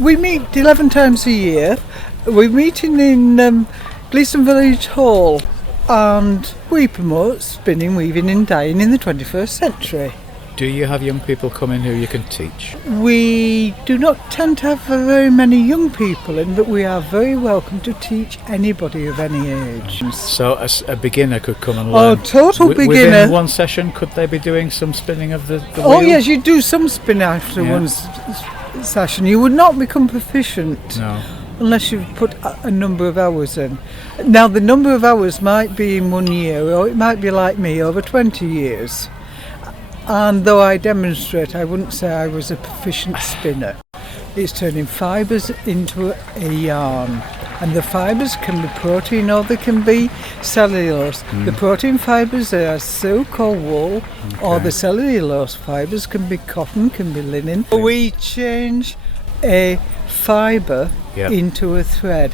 We meet 11 times a year. We're meeting in Gleeson Village Hall, and we promote spinning, weaving and dyeing in the 21st century. Do you have young people come in who you can teach? We do not tend to have very many young people in, but we are very welcome to teach anybody of any age. So a beginner could come and learn? Oh, total beginner. Within one session, could they be doing some spinning of the wheel? Oh yes, you do some spin after one session. You would not become proficient. No. Unless you've put a number of hours in. Now the number of hours might be in 1 year, or it might be like me, over 20 years. And though I demonstrate, I wouldn't say I was a proficient spinner. It's turning fibres into a yarn. And the fibres can be protein or they can be cellulose. The protein fibres are silk or wool, or the cellulose fibres can be cotton, can be linen. We change a fibre into a thread.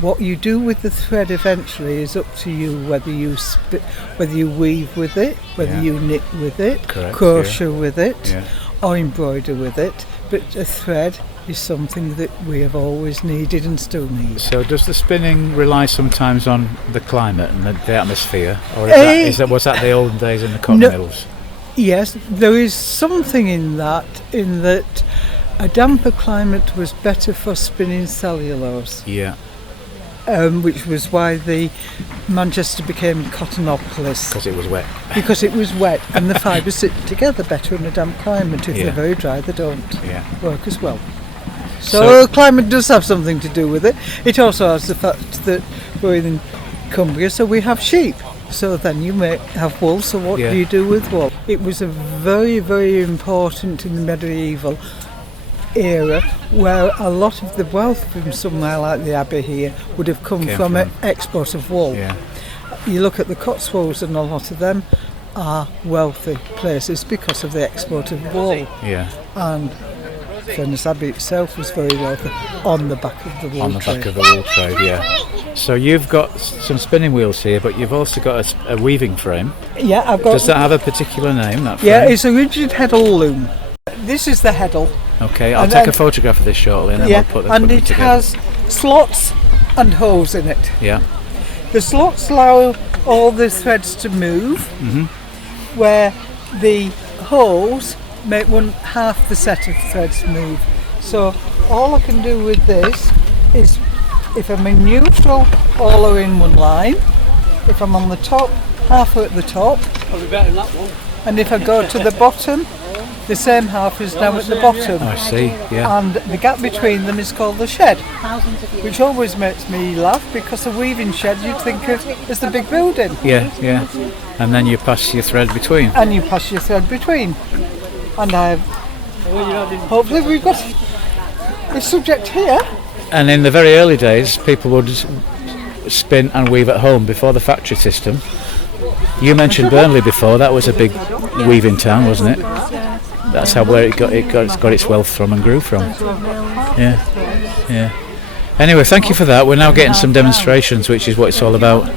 What you do with the thread eventually is up to you, whether you weave with it, whether you knit with it, crochet with it, or embroider with it. But a thread is something that we have always needed and still need. So does the spinning rely sometimes on the climate and the atmosphere, or was that the olden days in the cotton mills? Yes, there is something in that a damper climate was better for spinning cellulose. Yeah. Which was why the Manchester became Cottonopolis. Because it was wet. Because it was wet, and the fibres sit together better in a damp climate. If they're very dry, they don't work as well. So climate does have something to do with it. It also has the fact that we're in Cumbria, so we have sheep. So then you may have wool, so what do you do with wool? It was a very, very important in the medieval era, where a lot of the wealth from somewhere like the Abbey here would have come from export of wool. You look at the Cotswolds, and a lot of them are wealthy places because of the export of wool. And Furness Abbey itself was very wealthy on the back of the wool trade. On the back of the wool trade, So you've got some spinning wheels here, but you've also got a weaving frame. Yeah, I've got. Does that have a particular name, that frame? Yeah, it's a rigid heddle loom. This is the heddle. Okay, I'll take a photograph of this shortly, and then we'll put them together. Has slots and holes in it. Yeah. The slots allow all the threads to move, where the holes make half the set of threads move. So all I can do with this is, if I'm in neutral, all are in one line. If I'm on the top, half are at the top. I'll be better than that one. And if I go to the bottom, the same half is now at the bottom. I see, And the gap between them is called the shed, which always makes me laugh, because a weaving shed you'd think of as the big building. Yeah. And then you pass your thread between. And you pass your thread between. And hopefully we've got this subject here. And in the very early days, people would spin and weave at home before the factory system. You mentioned Burnley before. That was a big weaving town, wasn't it? That's where it got its wealth from and grew from. Yeah. Anyway, thank you for that. We're now getting some demonstrations, which is what it's all about.